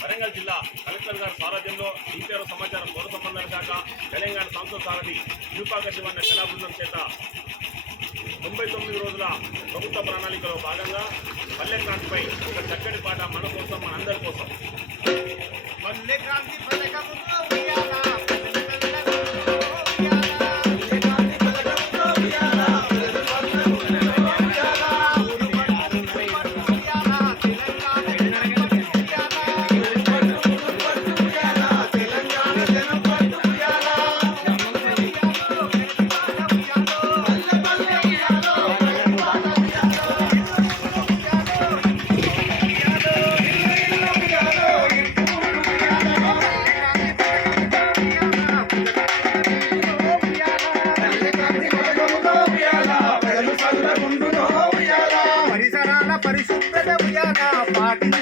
వరంగల్ జిల్లా కలెక్టర్ గారి సారథ్యంలో ఇంకేరో సమాచారం పౌర సంబంధాల శాఖ తెలంగాణ సంస్థ సారథి విరూపాక శివన్న కళా బృందం చేత 99 రోజుల ప్రభుత్వ ప్రణాళికలో భాగంగా పల్లెక్రాంతిపై ఒక చక్కటి పాట మన కోసం మనందరి కోసం. పల్లెక్రాంతి పథకములో ఉయ్యాల పరిసరాల పరిశుభ్రత ఉయ్యాల పాటించ